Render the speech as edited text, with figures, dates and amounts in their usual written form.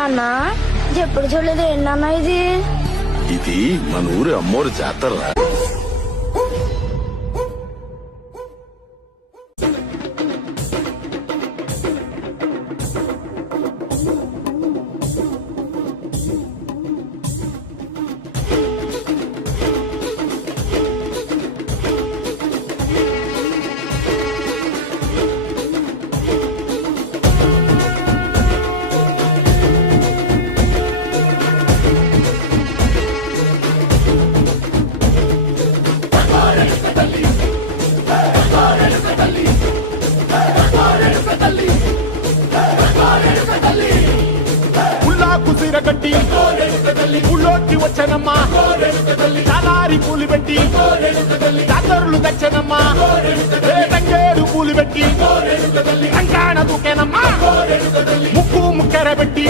నాన్న ఎప్పుడు చూడలేదు ఏంటన్నా ఇది? ఇది మన ఊరి అమ్మోరు జాతర. కుసిరగట్టి ఊళ్ళోకి వచ్చనమ్మా, చాలారి పూలు పెట్టి జాతరులు తెచ్చనమ్మా, తంగేరు పూలు పెట్టి కంకాణ దూకేనమ్మా, ముక్కు ముక్కెర పెట్టి